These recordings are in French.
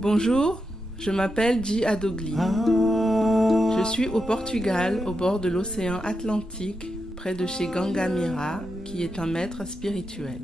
Bonjour, je m'appelle Dji Adogli. Je suis au Portugal, au bord de l'océan Atlantique, près de chez Gangamira, qui est un maître spirituel.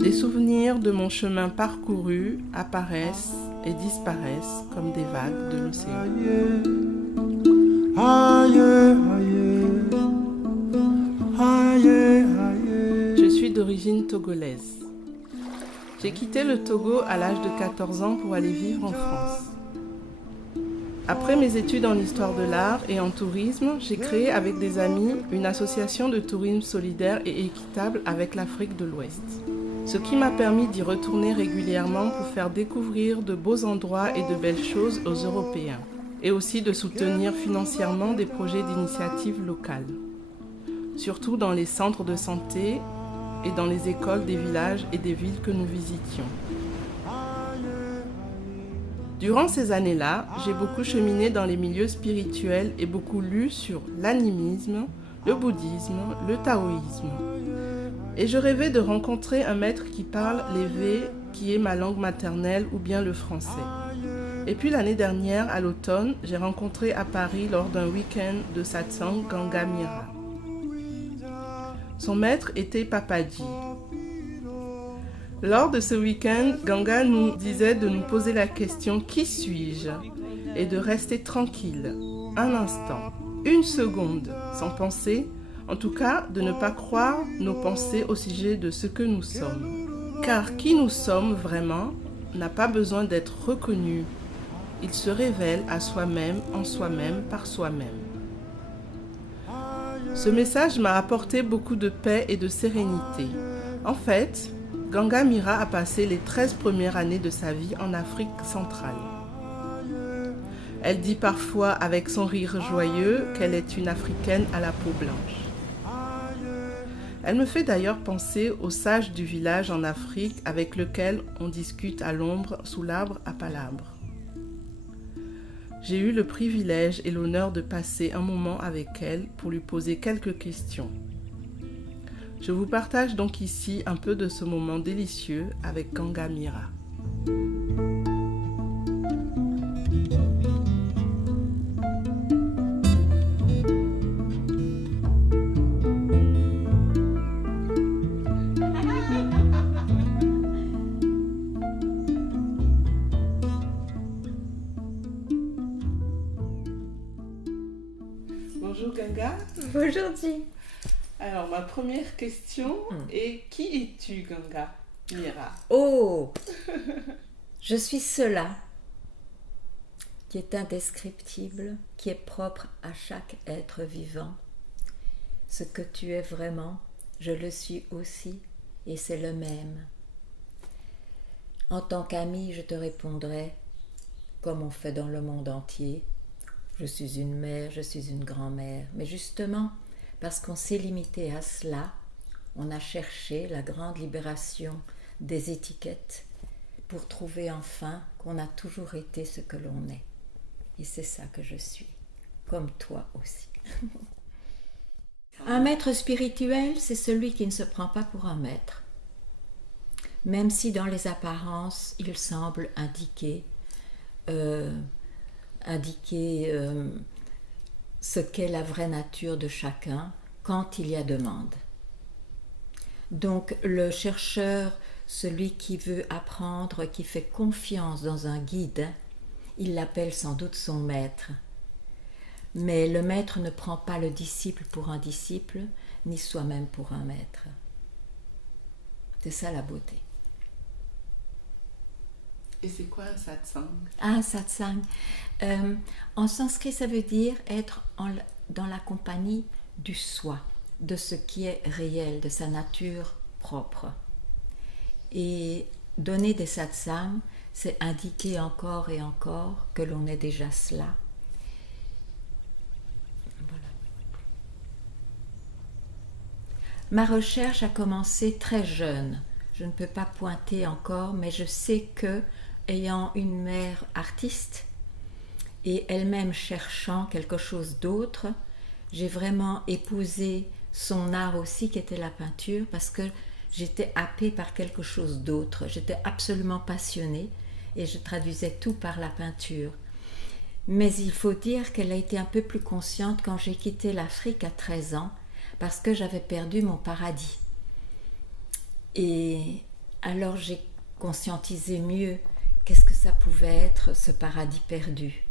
Des souvenirs de mon chemin parcouru apparaissent et disparaissent comme des vagues de l'océan. Je suis d'origine togolaise. J'ai quitté le Togo à l'âge de 14 ans pour aller vivre en France. Après mes études en histoire de l'art et en tourisme, j'ai créé avec des amis une association de tourisme solidaire et équitable avec l'Afrique de l'Ouest. Ce qui m'a permis d'y retourner régulièrement pour faire découvrir de beaux endroits et de belles choses aux Européens, et aussi de soutenir financièrement des projets d'initiatives locales, surtout dans les centres de santé et dans les écoles des villages et des villes que nous visitions. Durant ces années-là, j'ai beaucoup cheminé dans les milieux spirituels et beaucoup lu sur l'animisme, le bouddhisme, le taoïsme. Et je rêvais de rencontrer un maître qui parle l'évé, qui est ma langue maternelle, ou bien le français. Et puis l'année dernière, à l'automne, j'ai rencontré à Paris lors d'un week-end de satsang Gangamira. Son maître était Papadji. Lors de ce week-end, Ganga nous disait de nous poser la question « Qui suis-je ?» et de rester tranquille, un instant, une seconde, sans penser, en tout cas de ne pas croire nos pensées au sujet de ce que nous sommes. Car qui nous sommes vraiment n'a pas besoin d'être reconnu. Il se révèle à soi-même, en soi-même, par soi-même. Ce message m'a apporté beaucoup de paix et de sérénité. En fait, Gangamira a passé les 13 premières années de sa vie en Afrique centrale. Elle dit parfois avec son rire joyeux qu'elle est une Africaine à la peau blanche. Elle me fait d'ailleurs penser au sage du village en Afrique avec lequel on discute à l'ombre sous l'arbre à palabres. J'ai eu le privilège et l'honneur de passer un moment avec elle pour lui poser quelques questions. Je vous partage donc ici un peu de ce moment délicieux avec Gangamira. Bonjour Ganga. Bonjour Dji. Alors ma première question est qui es-tu Ganga Mira? Oh, je suis cela qui est indescriptible, qui est propre à chaque être vivant. Ce que tu es vraiment, je le suis aussi et c'est le même. En tant qu'ami, je te répondrai, comme on fait dans le monde entier, je suis une mère, je suis une grand-mère. Mais justement, parce qu'on s'est limité à cela, on a cherché la grande libération des étiquettes pour trouver enfin qu'on a toujours été ce que l'on est. Et c'est ça que je suis, comme toi aussi. Un maître spirituel, c'est celui qui ne se prend pas pour un maître. Même si dans les apparences, il semble indiquer ce qu'est la vraie nature de chacun quand il y a demande. Donc le chercheur, celui qui veut apprendre, qui fait confiance dans un guide, il l'appelle sans doute son maître. Mais le maître ne prend pas le disciple pour un disciple, ni soi-même pour un maître. C'est ça la beauté. Et c'est quoi un satsang? Un satsang, en sanskrit, ça veut dire être dans la compagnie du soi, de ce qui est réel, de sa nature propre. Et donner des satsangs, c'est indiquer encore et encore que l'on est déjà cela. Voilà. Ma recherche a commencé très jeune. Je ne peux pas pointer encore, mais je sais que, ayant une mère artiste et elle-même cherchant quelque chose d'autre, j'ai vraiment épousé son art aussi qui était la peinture parce que j'étais happée par quelque chose d'autre. J'étais absolument passionnée et je traduisais tout par la peinture. Mais il faut dire qu'elle a été un peu plus consciente quand j'ai quitté l'Afrique à 13 ans parce que j'avais perdu mon paradis. Et alors j'ai conscientisé mieux qu'est-ce que ça pouvait être ce paradis perdu.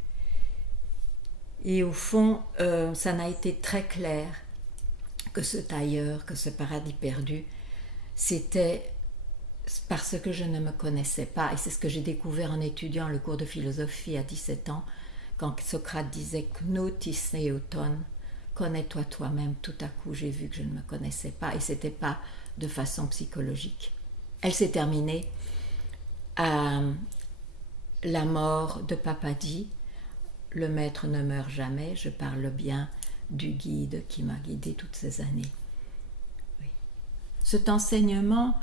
Et au fond, ça n'a été très clair que ce tailleur, que ce paradis perdu, c'était parce que je ne me connaissais pas. Et c'est ce que j'ai découvert en étudiant le cours de philosophie à 17 ans, quand Socrate disait « Gnotis neoton », connais-toi toi-même. Tout à coup, j'ai vu que je ne me connaissais pas, et ce n'était pas de façon psychologique. Elle s'est terminée à la mort de Papadi. Le maître ne meurt jamais, je parle bien du guide qui m'a guidée toutes ces années. Oui. Cet enseignement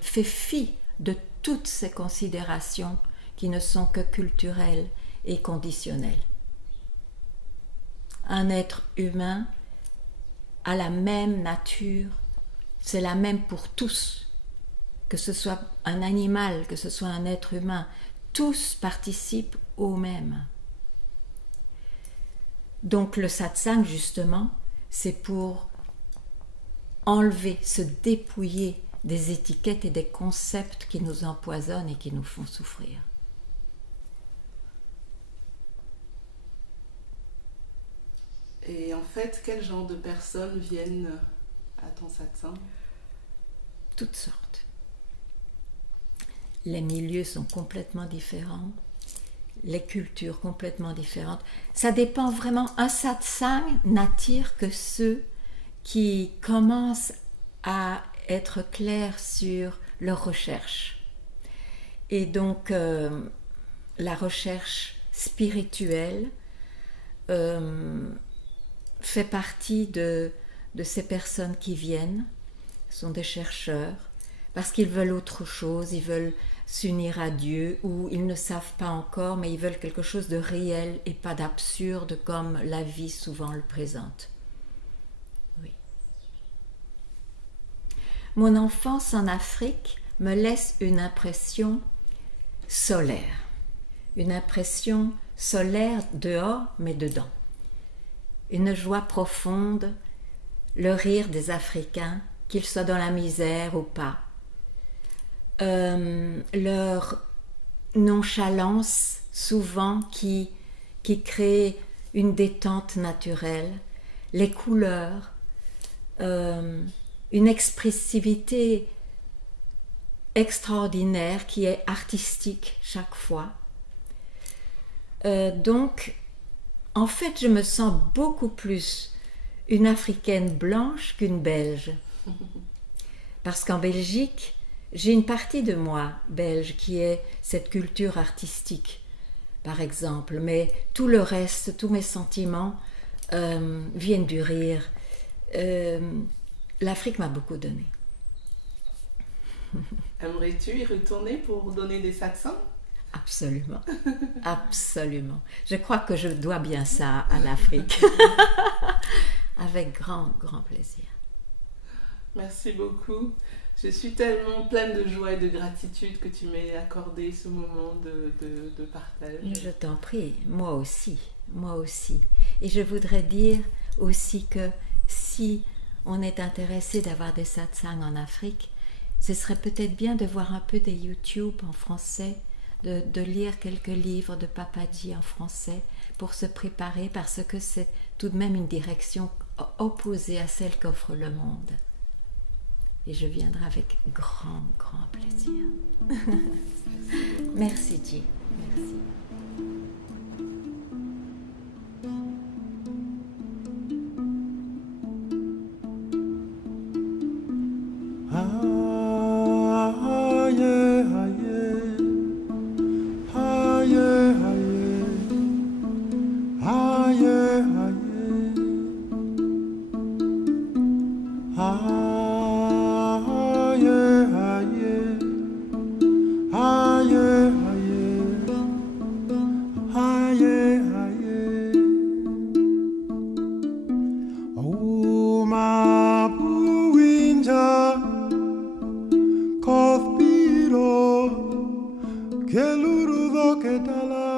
fait fi de toutes ces considérations qui ne sont que culturelles et conditionnelles. Un être humain a la même nature, c'est la même pour tous, que ce soit un animal, que ce soit un être humain, tous participent au même. Donc le satsang, justement, c'est pour enlever, se dépouiller des étiquettes et des concepts qui nous empoisonnent et qui nous font souffrir. Et en fait, quel genre de personnes viennent à ton satsang? Toutes sortes. Les milieux sont complètement différents, les cultures complètement différentes. Ça dépend vraiment. Un satsang n'attire que ceux qui commencent à être clairs sur leur recherche. Et donc, la recherche spirituelle fait partie de ces personnes qui viennent. Ce sont des chercheurs, parce qu'ils veulent autre chose, ils veulent s'unir à Dieu, ou ils ne savent pas encore, mais ils veulent quelque chose de réel et pas d'absurde comme la vie souvent le présente. Oui. Mon enfance en Afrique me laisse une impression solaire. Une impression solaire dehors, mais dedans. Une joie profonde, le rire des Africains, qu'ils soient dans la misère ou pas. Leur nonchalance, souvent, qui crée une détente naturelle. Les couleurs, une expressivité extraordinaire qui est artistique chaque fois. Donc, en fait, je me sens beaucoup plus une Africaine blanche qu'une Belge. Parce qu'en Belgique, j'ai une partie de moi belge qui est cette culture artistique, par exemple. Mais tout le reste, tous mes sentiments viennent du rire. L'Afrique m'a beaucoup donné. Aimerais-tu y retourner pour donner des satsangs? Absolument, absolument. Je crois que je dois bien ça à l'Afrique. Avec grand, grand plaisir. Merci beaucoup. Je suis tellement pleine de joie et de gratitude que tu m'aies accordé ce moment de partage. Je t'en prie, moi aussi, moi aussi. Et je voudrais dire aussi que si on est intéressé d'avoir des satsangs en Afrique, ce serait peut-être bien de voir un peu des YouTube en français, de lire quelques livres de Papadi en français pour se préparer, parce que c'est tout de même une direction opposée à celle qu'offre le monde. Et je viendrai avec grand, grand plaisir. Merci, Ji. Merci. Ketala